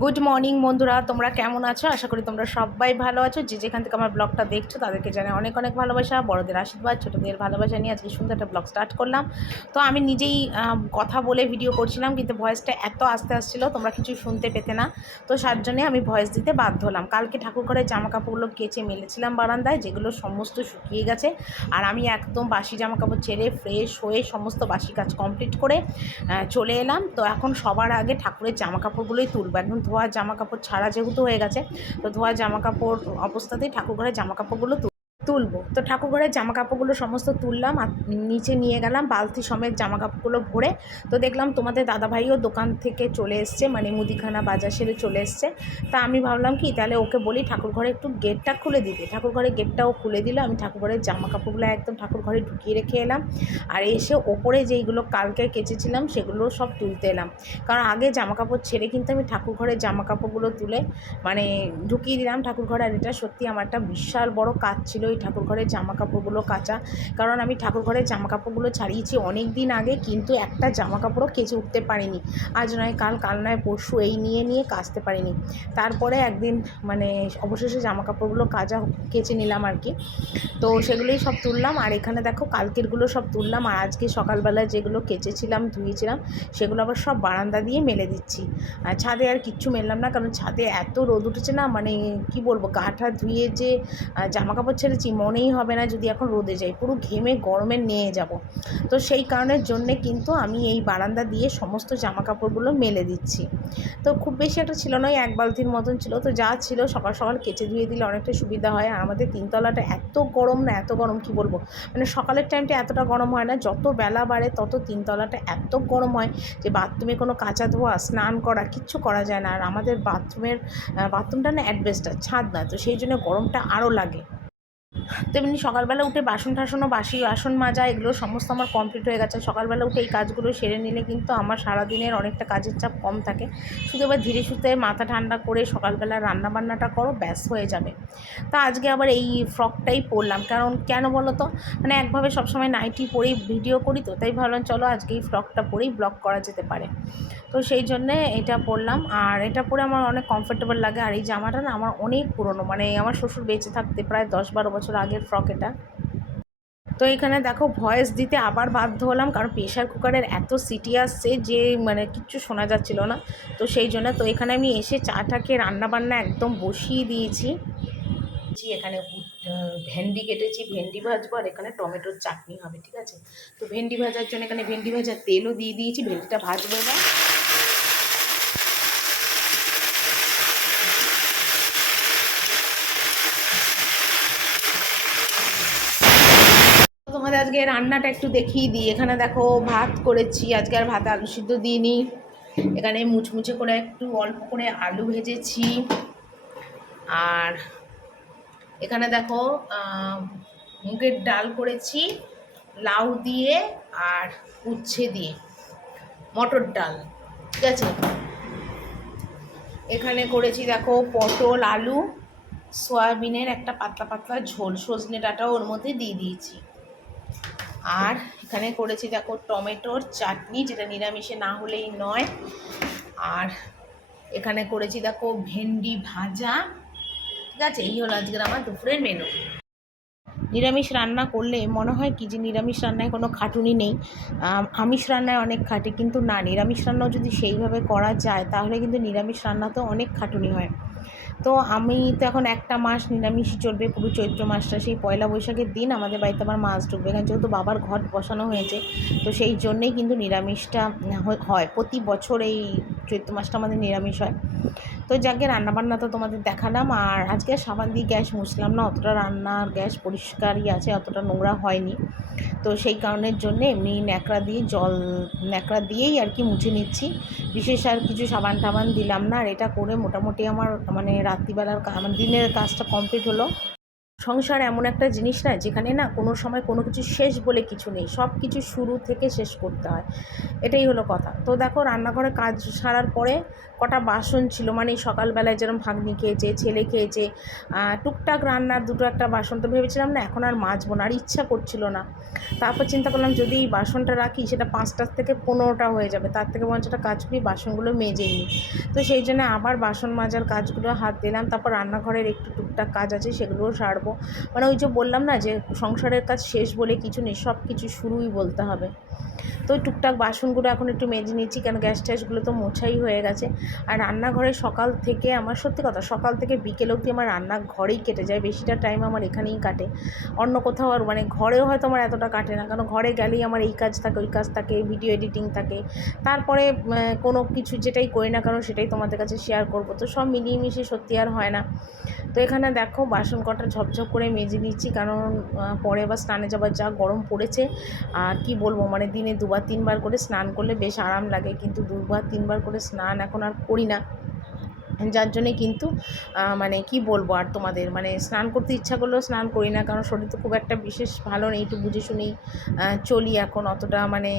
Good morning বন্ধুরা, তোমরা কেমন আছো? আশা করি তোমরা সবাই ভালো আছো। যে যেখান থেকে আমার ব্লগটা দেখছো তাদেরকে জানাই অনেক অনেক ভালোবাসা, বড়দের আশীর্বাদ, ছোটোদের ভালোবাসা নিয়ে আজকে সুন্দর একটা ব্লগ স্টার্ট করলাম। তো আমি নিজেই কথা বলে ভিডিও করছিলাম, কিন্তু ভয়েসটা এত আস্তে আসছিলো তোমরা কিছু শুনতে পেতে না। তো তার জন্যে আমি ভয়েস দিতে বাধ্য হলাম। কালকে ঠাকুর ঘরে জামা কাপড়গুলো কেচে মেলেছিলাম বারান্দায়, যেগুলো সমস্ত শুকিয়ে গেছে। আর আমি একদম বাসি জামা কাপড় ছেড়ে ফ্রেশ হয়ে সমস্ত বাসি কাজ কমপ্লিট করে চলে এলাম। তো এখন সবার আগে ঠাকুরের জামা কাপড়গুলোই তুলবো। এখন ধোয়া জামা কাপড় ছাড়া যেহেতু হয়ে গেছে, তো ধোয়া জামা কাপড় অবস্থাতেই ঠাকুর ঘরের জামা কাপড়গুলো তুলবো। তো ঠাকুর ঘরের জামা কাপড়গুলো সমস্ত তুললাম আর নিচে নিয়ে গেলাম বালতি সমেত জামা কাপড়গুলো ভরে। তো দেখলাম তোমাদের দাদাভাইও দোকান থেকে চলে এসছে, মানে মুদিখানা বাজার সেরে চলে এসছে। তা আমি ভাবলাম কি তাহলে ওকে বলি ঠাকুর ঘরে একটু গেটটা খুলে দিতে। ঠাকুর ঘরের গেটটাও খুলে দিল। আমি ঠাকুর ঘরের জামা কাপড়গুলো একদম ঠাকুর ঘরে ঢুকিয়ে রেখে এলাম। আর এসে ওপরে যেইগুলো কালকে কেচেছিলাম সেগুলো সব তুলতে এলাম। কারণ আগে জামা কাপড় ছেড়ে কিন্তু আমি ঠাকুর ঘরের জামা কাপড়গুলো তুলে মানে ঢুকিয়ে দিলাম ঠাকুর ঘরে। আর এটা সত্যি আমার একটা বিশাল বড় কাজ ছিল এই ঠাকুর ঘরের জামা কাপড়গুলো কাচা। কারণ আমি ঠাকুর ঘরের জামা কাপড়গুলো ছাড়িয়েছি অনেক দিন আগে, কিন্তু একটা জামা কাপড়ও কেচে উঠতে পারিনি। আজ নয় কাল, কাল নয় পরশু, এই নিয়ে কাচতে পারিনি। তারপরে একদিন মানে অবশেষে জামা কাপড়গুলো কেচে নিলাম আর কি। তো সেগুলোই সব তুললাম। আর এখানে দেখো কালকেরগুলো সব তুললাম। আর আজকে সকালবেলায় যেগুলো কেচেছিলাম ধুয়েছিলাম সেগুলো আবার সব বারান্দা দিয়ে মেলে দিচ্ছি। আর ছাদে আর কিচ্ছু মেললাম না, কারণ ছাদে এত রোদ উঠেছে না, মানে কি বলবো, গাটা ধুয়ে যে জামা কাপড় ছেড়েছি মনেই হবে না যদি এখন রোদে যাই, পুরো ঘেমে গরমে নিয়ে যাব। তো সেই কারণের জন্যে কিন্তু আমি এই বারান্দা দিয়ে সমস্ত জামা কাপড়গুলো মেলে দিচ্ছি। তো খুব বেশি একটা ছিল না, এক বালতির মতন ছিল। তো যা ছিল সকাল সকাল কেচে ধুয়ে দিলে অনেকটা সুবিধা হয়। আর আমাদের তিনতলাটা এত গরম না, এত গরম কি বলবো, মানে সকালের টাইমটা এতটা গরম হয় না, যত বেলা বাড়ে তত তিনতলাটা এত গরম হয় যে বাথরুমে কোনো কাচা ধোয়া স্নান করা কিচ্ছু করা যায় না। আর আমাদের বাথরুমটা না অ্যাডভেস্টার, ছাদ না, তো সেই জন্য গরমটা আরও লাগে। তেমনি সকালবেলা উঠে বাসন টাসনও বাসি বাসন মাজা এগুলো সমস্ত আমার কমপ্লিট হয়ে গেছে। সকালবেলা উঠে এই কাজগুলো সেরে নিলে কিন্তু আমার সারাদিনের অনেকটা কাজের চাপ কম থাকে। শুধু এবার ধীরে সুস্থে মাথা ঠান্ডা করে সকালবেলা রান্নাবান্নাটা করো, ব্যাস হয়ে যাবে। তা আজকে আবার এই ফ্রকটাই পরলাম, কারণ কেন বলো তো, মানে একভাবে সবসময় নাইটি পরেই ভিডিও করি, তো তাই ভাবলাম চলো আজকে এই ফ্রকটা পরেই ব্লগ করা যেতে পারে। তো সেই জন্যে এটা পরলাম। আর এটা পরে আমার অনেক কমফোর্টেবল লাগে। আর এই জামাটা না আমার অনেক পুরনো, মানে আমার শ্বশুর বেঁচে থাকতে প্রায় 10-12 বছর আগের ফ্রক এটা। তো এখানে দেখো ভয়েস দিতে আবার বাধ্য হলাম, কারণ প্রেশার কুকারের এত সিটি আসছে যে মানে কিচ্ছু শোনা যাচ্ছিল না। তো সেই জন্য তো এখানে আমি এসে চাটাকে রান্নাবান্না একদম বসিয়ে দিয়েছি। এখানে ভেন্ডি কেটেছি, ভেন্ডি ভাজবো। আর এখানে টমেটোর চাটনি হবে, ঠিক আছে। তো ভেন্ডি ভাজার জন্য এখানে ভেন্ডি ভাজার তেলও দিয়ে দিয়েছি, ভেন্ডিটা ভাজবো এবার। তোমাদের আজকে রান্নাটা একটু দেখিয়ে দিই। এখানে দেখো ভাত করেছি, আজকে আর ভাতে আলু সিদ্ধ দিইনি। এখানে মুচমুচে করে একটু অল্প করে আলু ভেজেছি। আর এখানে দেখো মুগের ডাল করেছি লাউ দিয়ে আর উচ্ছে দিয়ে, মটর ডাল, ঠিক আছে। এখানে করেছি দেখো পটল আলু সয়াবিনের একটা পাতলা পাতলা ঝোল, সজনে ডাঁটাও ওর মধ্যে দিয়ে দিয়েছি। আর এখানে করেছি দেখো টমেটোর চাটনি, যেটা নিরামিষে না হলেই নয়। আর এখানে করেছি দেখো ভেন্ডি ভাজা, ঠিক আছে। এই হলো আজকের আমার দুপুরের মেনু। নিরামিষ রান্না করলে মনে হয় কি যে নিরামিষ রান্নায় কোনো খাটুনি নেই, আমিষ রান্নায় অনেক খাটে, কিন্তু না, নিরামিষ রান্নাও যদি সেইভাবে করা যায় তাহলে কিন্তু নিরামিষ রান্নাতেও অনেক খাটুনি হয়। তো আমি তো এখন একটা মাস নিরামিষই চলবে, পুরো চৈত্র মাসটা। সেই পয়লা বৈশাখের দিন আমাদের বাড়িতে আমার মাছ ঢুকবে, কারণ যেহেতু বাবার ঘট বসানো হয়েছে, তো সেই জন্যেই কিন্তু নিরামিষটা হয় প্রতি বছর। এই চৈত্র মাসটা আমাদের নিরামিষ হয়। তো যাকে রান্নাবান্না তো তোমাদের দেখালাম। আর আজকে সাবান দিয়ে গ্যাস মুছলাম না, অতটা রান্নার গ্যাস পরিষ্কারই আছে, অতটা নোংরা হয়নি। তো সেই কারণের জন্যে এমনি ন্যাকড়া দিয়েই আর কি মুছে নিচ্ছি। বিশেষ আর কিছু সাবান টাবান দিলাম না। আর এটা করে মোটামুটি আমার মানে রাত্রিবেলার মানে দিনের কাজটা কমপ্লিট হলো। সংসার এমন একটা জিনিস না, যেখানে না কোনো সময় কোনো কিছু শেষ বলে কিছু নেই, সব কিছু শুরু থেকে শেষ করতে হয়, এটাই হলো কথা। তো দেখো রান্নাঘরে কাজ সারার পরে কটা বাসন ছিল, মানে সকালবেলায় যেরকম ভাগ্নি খেয়েছে, ছেলে খেয়েছে, টুকটাক রান্নার দুটো একটা বাসন, তো ভেবেছিলাম না এখন আর মাজবো না, আর ইচ্ছা করছিল না। তারপর চিন্তা করলাম যদি এই বাসনটা রাখি সেটা 5টা থেকে 15টা হয়ে যাবে, তার থেকে বরঞ্চ একটা কাজ করি, বাসনগুলো মেজেই নিই। তো সেই জন্য আবার বাসন মাজার কাজগুলো হাত দিলাম। তারপর রান্নাঘরের একটু টুকটাক কাজ আছে, সেগুলোও সারবো। মানে ওই যে বললাম না যে সংসারের কাজ শেষ বলে কিছু নেই, সব কিছু শুরুই বলতে হবে। তো ওই টুকটাক বাসনগুলো এখন একটু মেজে নিচ্ছি, কেন গ্যাস ট্যাসগুলো তো মোছাই হয়ে গেছে। আর রান্নাঘরে সকাল থেকে আমার, সত্যি কথা, সকাল থেকে বিকেল অবধি আমার রান্নাঘরেই কেটে যায়, বেশিটা টাইম আমার এখানেই কাটে। অন্য কোথাও আর মানে ঘরেও হয়তো আমার এতটা কাটে না, কারণ ঘরে গেলেই আমার এই কাজ থাকে, ওই কাজ থাকে, ভিডিও এডিটিং থাকে, তারপরে কোনো কিছু যেটাই করি না কারণ সেটাই তোমাদের কাছে শেয়ার করবো, তো সব মিলিয়ে মিশিয়ে সত্যি আর হয় না। তো এখানে দেখো বাসন কটা ঝপঝপ করে মেজে নিচ্ছি, কারণ পরে আবার স্নানে যাবার যা গরম পড়েছে। আর কি বলবো, মানে দিনে 2-3 বার করে স্নান করলে বেশ আরাম লাগে, কিন্তু 2-3 বার করে স্নান এখন আর করি না, যার জন্যে কিন্তু মানে কি বলবো আর তোমাদের, মানে স্নান করতে ইচ্ছা করলেও স্নান করি না, কারণ শরীর তো খুব একটা বিশেষ ভালো নেই, একটু বুঝে শুনেই চলি এখন, অতটা মানে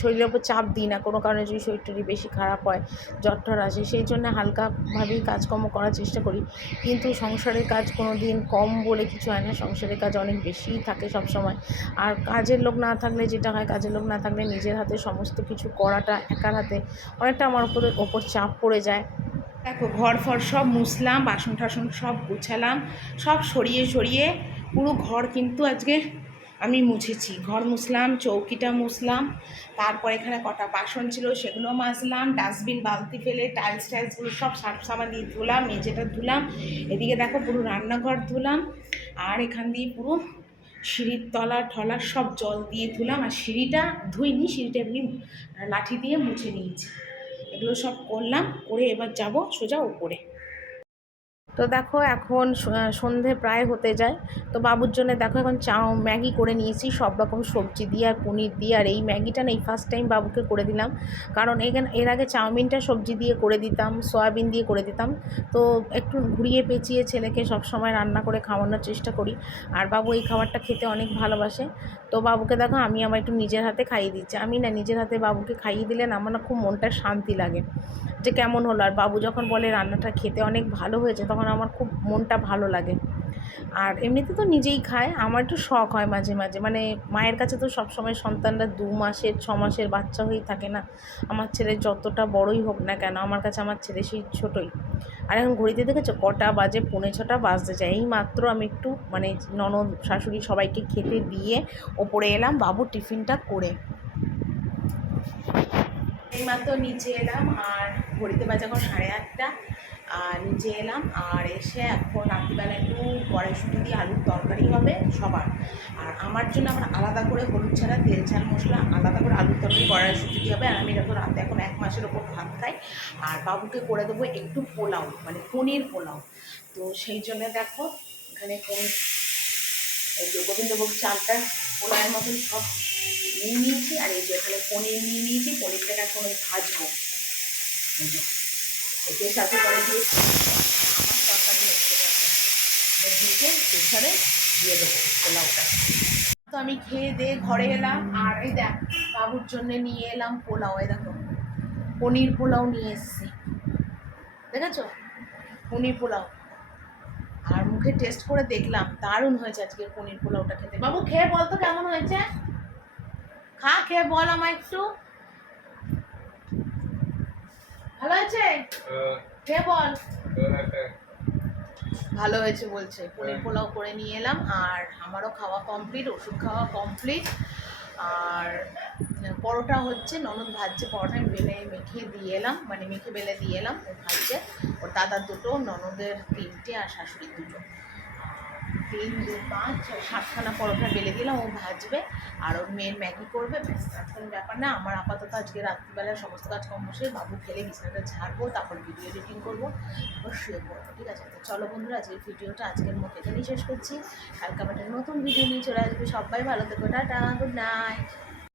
শরীরের ওপর চাপ দিই না, কোনো কারণে যদি শরীর টরীর বেশি খারাপ হয়, জ্বর টর আসে, সেই জন্য হালকাভাবেই কাজকর্ম করার চেষ্টা করি। কিন্তু সংসারের কাজ কোনো দিন কম বলে কিছু হয় না, সংসারের কাজ অনেক বেশিই থাকে সব সময়। আর কাজের লোক না থাকলে যেটা হয়, কাজের লোক না থাকলে নিজের হাতে সমস্ত কিছু করাটা, একার হাতে অনেকটা আমার ওপর চাপ পড়ে যায়। দেখো ঘর ফর সব মুছলাম, বাসন টাসন সব গুছালাম, সব সরিয়ে সরিয়ে পুরো ঘর কিন্তু আজকে আমি মুছেছি, ঘর মুছলাম, চৌকিটা মুছলাম, তারপর এখানে কটা বাসন ছিল সেগুলো মাজলাম, ডাস্টবিন বালতি ফেলে টাইলসগুলো সব সার্ফ সাবান দিয়ে ধুলাম, মেঝেটা ধুলাম, এদিকে দেখো পুরো রান্নাঘর ধুলাম, আর এখান দিয়ে পুরো সিঁড়ির তলা ঠলা সব জল দিয়ে ধুলাম, আর সিঁড়িটা ধুইনি, সিঁড়িটা এমনি লাঠি দিয়ে মুছে নিয়েছি। এগুলো সব করলাম, করে এবার যাব সোজা উপরে। তো দেখো এখন সন্ধে প্রায় হতে যায়, তো বাবুর জন্য দেখো এখন ম্যাগি করে নিয়েছি সব রকম সবজি দিয়ে আর পনির দিয়ে। আর এই ম্যাগিটা না এই ফার্স্ট টাইম বাবুকে করে দিলাম, কারণ এর আগে চাউমিনটা সবজি দিয়ে করে দিতাম, সয়াবিন দিয়ে করে দিতাম, তো একটু ঘুরিয়ে পেঁচিয়ে ছেলেকে সবসময় রান্না করে খাওয়ানোর চেষ্টা করি, আর বাবু এই খাবারটা খেতে অনেক ভালোবাসে। তো বাবুকে দেখো আমি আমার একটু নিজের হাতে খাইয়ে দিচ্ছি, আমি না নিজের হাতে বাবুকে খাইয়ে দিলে না আমার না খুব মনটা শান্তি লাগে, যে কেমন হলো। আর বাবু যখন বলে রান্নাটা খেতে অনেক ভালো হয়েছে, তখন আমার খুব মনটা ভালো লাগে। আর এমনিতে তো নিজেই খায়, আমার একটু শখ হয় মাঝে মাঝে, মানে মায়ের কাছে তো সবসময় সন্তানরা 2 মাসের 6 মাসের বাচ্চা হয়েই থাকে না, আমার ছেলে যতটা বড়ই হোক না কেন, আমার কাছে আমার ছেলে সেই ছোটোই। আর এখন ঘড়িতে দেখেছো কটা বাজে, 5:45 বাজতে যায়, এই মাত্র আমি একটু মানে ননদ শাশুড়ি সবাইকে খেতে দিয়ে ওপরে এলাম বাবুর টিফিনটা করে, এইমাত্র নিচে এলাম, আর ঘড়িতে বাজে এখন 8:30, আর নিচে এলাম, আর এসে এখন রাত্রিবেলা একটু কড়াইশুঁটি দিয়ে আলুর তরকারি হবে সবার, আর আমার জন্য আমার আলাদা করে হলুদ ছাড়া তেল ঝাল মশলা আলাদা করে আলুর তরকারি কড়াইশুঁটি দিয়ে হবে। আর আমি যখন রাতে এখন 1 মাসের ওপর ভাত খাই, আর বাবুকে করে দেবো একটু পোলাও, মানে পনির পোলাও। তো সেই জন্য দেখো এখানে এই যে গোবিন্দভোগ চালটা পোলাওয়ের মতন সব নিয়ে নিয়েছি, আর এই যে এখানে পনির নিয়ে নিয়েছি, পনিরটাকে এখন ওই ভাজবো, এতে সাথে করে দিয়েছি আমার তরকারি হচ্ছে ভেজে প্রেসারে দিয়ে দেবো পোলাওটা। তো আমি খেয়ে দিয়ে ঘরে এলাম, আর এই দেখ বাবুর জন্যে নিয়ে এলাম পোলাও, এই দেখো পনির পোলাও নিয়ে এসেছি, দেখেছো পনির পোলাও, আর মুখে টেস্ট করে দেখলাম দারুণ হয়েছে আজকের পনির পোলাওটা খেতে। বাবু খেয়ে বল তো কেমন হয়েছে, খা খেয়ে বল আমায় একটু, ভালো হয়েছে খেয়ে বল। ভালো হয়েছে বলছে, পনির পোলাও করে নিয়ে এলাম, আর আমারও খাওয়া কমপ্লিট, ওষুধ খাওয়া কমপ্লিট, আর পরোটা হচ্ছে, ননদ ভাজছে পরোটা, আমি বেলে মেখে দিয়ে এলাম, মানে মেখে বেলে দিয়ে এলাম, ও ভাজছে, ওর দাদার 2টো, ননদের 3টে, আর শাশুড়ির 2টো, 3, 2, 5, 7খানা পরোটা বেলে দিলাম, ও ভাজবে, আর ওর মেয়ের ম্যাগি করবে, ব্যাস আর কোনো ব্যাপার না। আমার আপাতত আজকে রাত্রিবেলার সমস্ত কাজ কম বসে, বাবু খেলে বিছানাটা ঝাড়বো, তারপর ভিডিও এডিটিং করবো, তারপর শুয়ে পড়বো, ঠিক আছে। তো চলো বন্ধুরা, আজকের ভিডিওটা আজকের মতো এখানেই শেষ করছি, কালকে আবার একটা নতুন ভিডিও নিয়ে চলে আসবে, সবাই ভালো থেকো, টাটা, গুড নাইট।